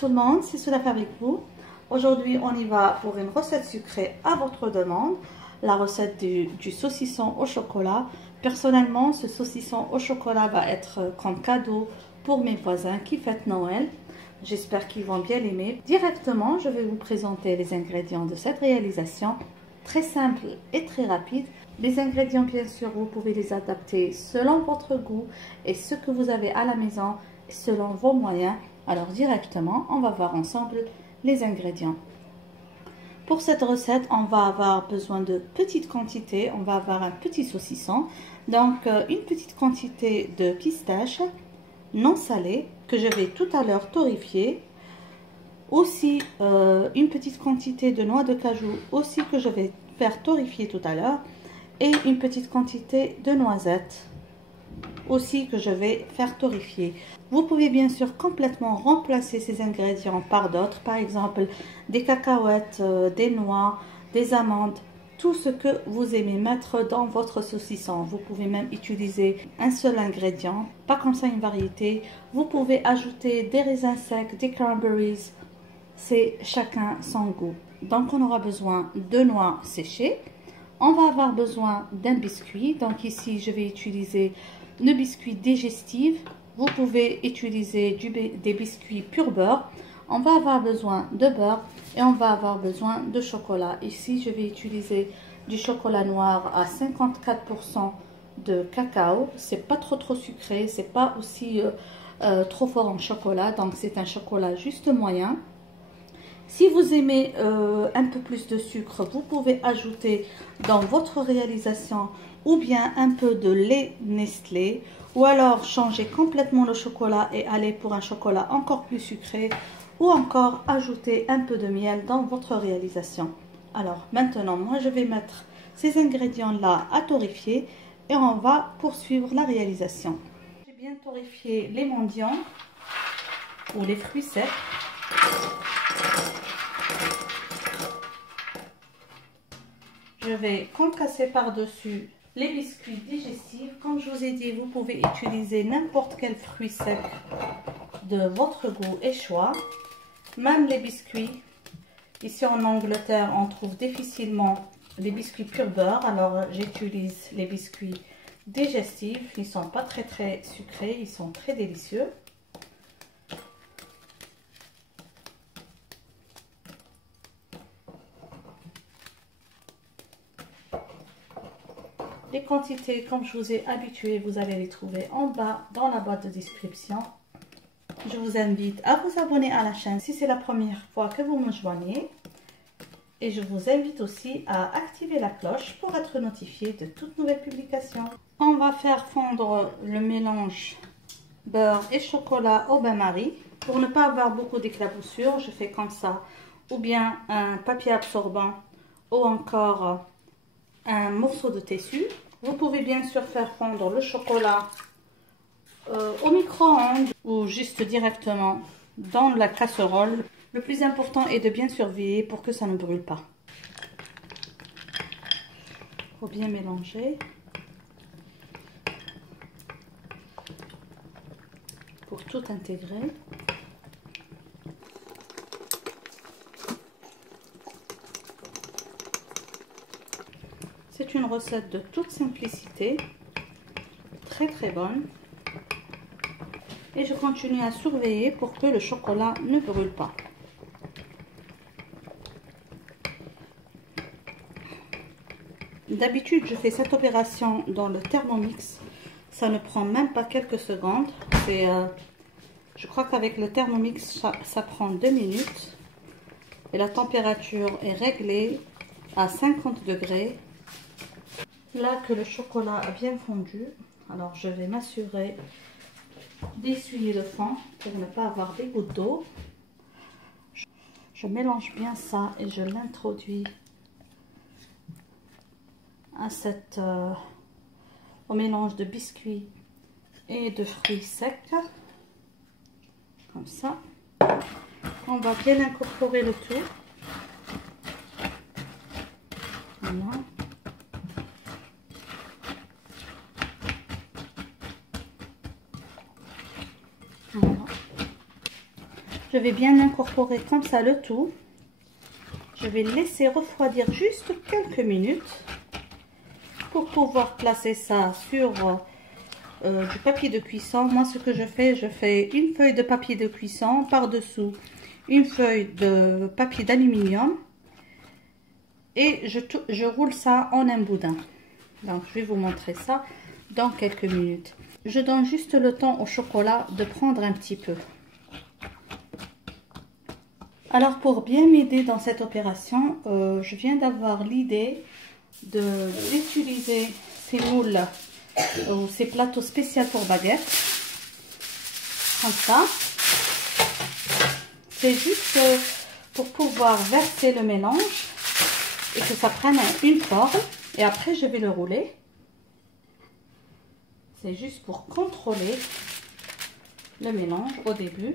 tout le monde, c'est Soulaf avec vous. Aujourd'hui, on y va pour une recette sucrée à votre demande, la recette du saucisson au chocolat. Personnellement, ce saucisson au chocolat va être comme cadeau pour mes voisins qui fêtent Noël. J'espère qu'ils vont bien l'aimer. Directement, je vais vous présenter les ingrédients de cette réalisation, très simple et très rapide. Les ingrédients, bien sûr, vous pouvez les adapter selon votre goût et ce que vous avez à la maison, selon vos moyens. Alors directement, on va voir ensemble les ingrédients. Pour cette recette, on va avoir besoin de petites quantités. On va avoir un petit saucisson, donc une petite quantité de pistaches non salées que je vais tout à l'heure torréfier. Aussi une petite quantité de noix de cajou aussi que je vais faire torréfier tout à l'heure. Et une petite quantité de noisettes aussi que je vais faire torréfier. Vous pouvez bien sûr complètement remplacer ces ingrédients par d'autres, par exemple des cacahuètes, des noix, des amandes, tout ce que vous aimez mettre dans votre saucisson. Vous pouvez même utiliser un seul ingrédient, pas comme ça une variété. Vous pouvez ajouter des raisins secs, des cranberries, c'est chacun son goût. Donc on aura besoin de noix séchées. On va avoir besoin d'un biscuit, donc ici je vais utiliser le biscuit digestif. Vous pouvez utiliser des biscuits pur beurre. On va avoir besoin de beurre et on va avoir besoin de chocolat. Ici je vais utiliser du chocolat noir à 54% de cacao. C'est pas trop sucré, c'est pas aussi trop fort en chocolat, donc c'est un chocolat juste moyen. Si vous aimez un peu plus de sucre, vous pouvez ajouter dans votre réalisation ou bien un peu de lait Nestlé, ou alors changer complètement le chocolat et aller pour un chocolat encore plus sucré, ou encore ajouter un peu de miel dans votre réalisation. Alors maintenant, moi je vais mettre ces ingrédients là à torréfier et on va poursuivre la réalisation. J'ai bien torréfié les mendiants ou les fruits secs. Je vais concasser par-dessus les biscuits digestifs. Comme je vous ai dit, vous pouvez utiliser n'importe quel fruit sec de votre goût et choix. Même les biscuits. Ici en Angleterre, on trouve difficilement les biscuits pur beurre. Alors j'utilise les biscuits digestifs. Ils ne sont pas très sucrés, ils sont très délicieux. Les quantités, comme je vous ai habitué, vous allez les trouver en bas dans la boîte de description. Je vous invite à vous abonner à la chaîne si c'est la première fois que vous me joignez. Et je vous invite aussi à activer la cloche pour être notifié de toutes nouvelles publications. On va faire fondre le mélange beurre et chocolat au bain-marie. Pour ne pas avoir beaucoup d'éclaboussures, je fais comme ça. Ou bien un papier absorbant ou encore un morceau de tissu. Vous pouvez bien sûr faire fondre le chocolat au micro-ondes ou juste directement dans la casserole. Le plus important est de bien surveiller pour que ça ne brûle pas. Il faut bien mélanger pour tout intégrer. C'est une recette de toute simplicité, très bonne. Et je continue à surveiller pour que le chocolat ne brûle pas. D'habitude, je fais cette opération dans le Thermomix. Ça ne prend même pas quelques secondes. Je crois qu'avec le Thermomix, ça prend 2 minutes. Et la température est réglée à 50 degrés. Là que le chocolat a bien fondu, alors je vais m'assurer d'essuyer le fond pour ne pas avoir des gouttes d'eau. Je mélange bien ça et je l'introduis au mélange de biscuits et de fruits secs. Comme ça. On va bien incorporer le tout. Voilà. Voilà. Je vais bien incorporer comme ça le tout. Je vais laisser refroidir juste quelques minutes pour pouvoir placer ça sur du papier de cuisson. Moi, ce que je fais une feuille de papier de cuisson par-dessous une feuille de papier d'aluminium et je roule ça en un boudin. Donc, je vais vous montrer ça dans quelques minutes. Je donne juste le temps au chocolat de prendre un petit peu. Alors, pour bien m'aider dans cette opération, je viens d'avoir l'idée d'utiliser ces moules ou ces plateaux spéciaux pour baguettes. Comme ça. C'est juste pour pouvoir verser le mélange et que ça prenne une forme. Et après, je vais le rouler. C'est juste pour contrôler le mélange au début.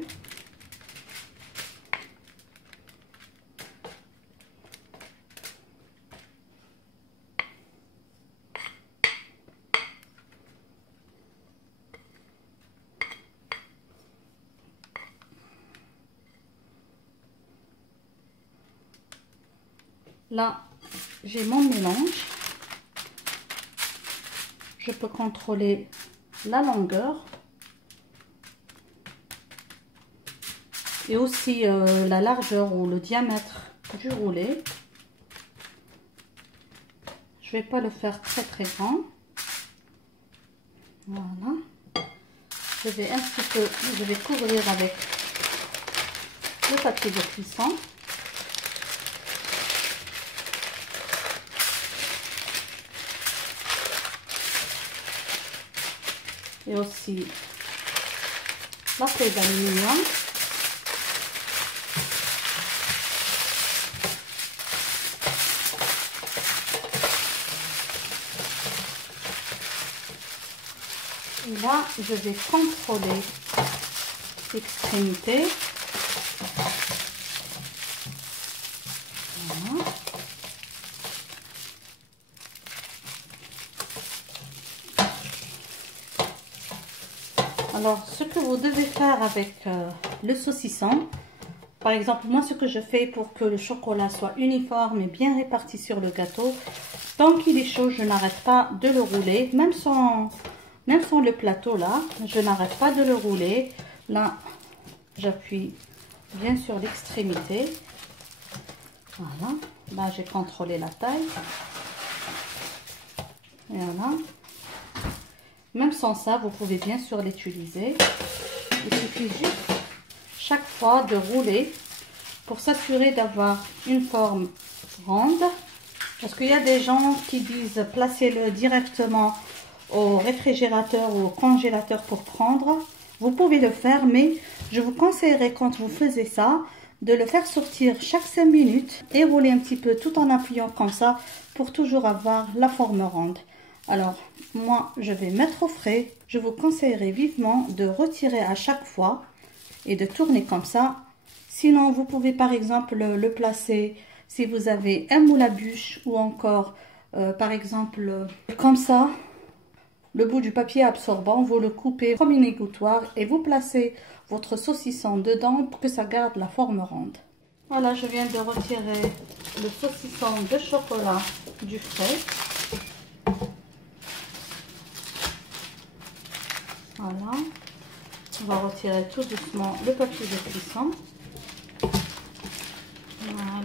Là, j'ai mon mélange. Je peux contrôler la longueur et aussi la largeur ou le diamètre du roulé. Je vais pas le faire très grand. Voilà. Je vais couvrir avec le papier de cuisson. Et aussi la feuille d'aluminium. Et là, je vais contrôler l'extrémité. Voilà. Alors, ce que vous devez faire avec le saucisson, par exemple, moi, ce que je fais pour que le chocolat soit uniforme et bien réparti sur le gâteau, tant qu'il est chaud, je n'arrête pas de le rouler, même sans le plateau là, je n'arrête pas de le rouler. Là, j'appuie bien sur l'extrémité. Voilà, là, j'ai contrôlé la taille. Et voilà. Même sans ça, vous pouvez bien sûr l'utiliser. Il suffit juste chaque fois de rouler pour s'assurer d'avoir une forme ronde. Parce qu'il y a des gens qui disent placez-le directement au réfrigérateur ou au congélateur pour prendre. Vous pouvez le faire, mais je vous conseillerais quand vous faites ça, de le faire sortir chaque 5 minutes et rouler un petit peu tout en appuyant comme ça pour toujours avoir la forme ronde. Alors, moi, je vais mettre au frais. Je vous conseillerais vivement de retirer à chaque fois et de tourner comme ça. Sinon, vous pouvez par exemple le placer si vous avez un moule à bûche ou encore, par exemple, comme ça. Le bout du papier absorbant, vous le coupez comme une égouttoir et vous placez votre saucisson dedans pour que ça garde la forme ronde. Voilà, je viens de retirer le saucisson de chocolat du frais. Voilà, on va retirer tout doucement le papier de cuisson. Voilà.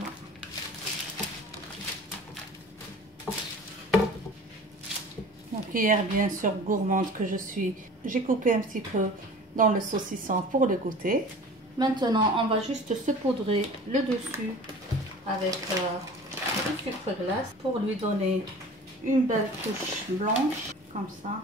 La cuillère bien sûr gourmande que je suis, j'ai coupé un petit peu dans le saucisson pour le goûter. Maintenant, on va juste saupoudrer le dessus avec du sucre glace pour lui donner une belle touche blanche, comme ça.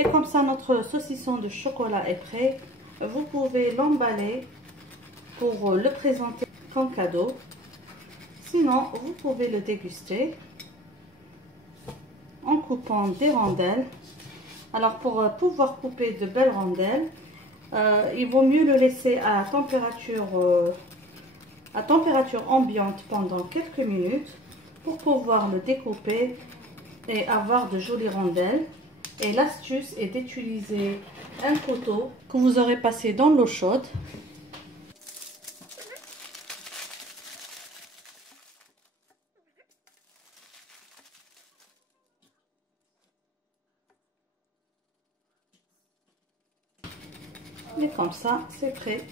Et comme ça, notre saucisson de chocolat est prêt. Vous pouvez l'emballer pour le présenter comme cadeau. Sinon, vous pouvez le déguster en coupant des rondelles. Alors, pour pouvoir couper de belles rondelles, il vaut mieux le laisser à température ambiante pendant quelques minutes pour pouvoir le découper et avoir de jolies rondelles. Et l'astuce est d'utiliser un couteau que vous aurez passé dans l'eau chaude. Et comme ça, c'est prêt.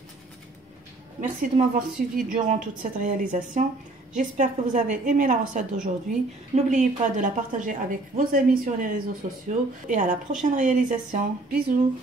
Merci de m'avoir suivi durant toute cette réalisation. J'espère que vous avez aimé la recette d'aujourd'hui. N'oubliez pas de la partager avec vos amis sur les réseaux sociaux. Et à la prochaine réalisation. Bisous!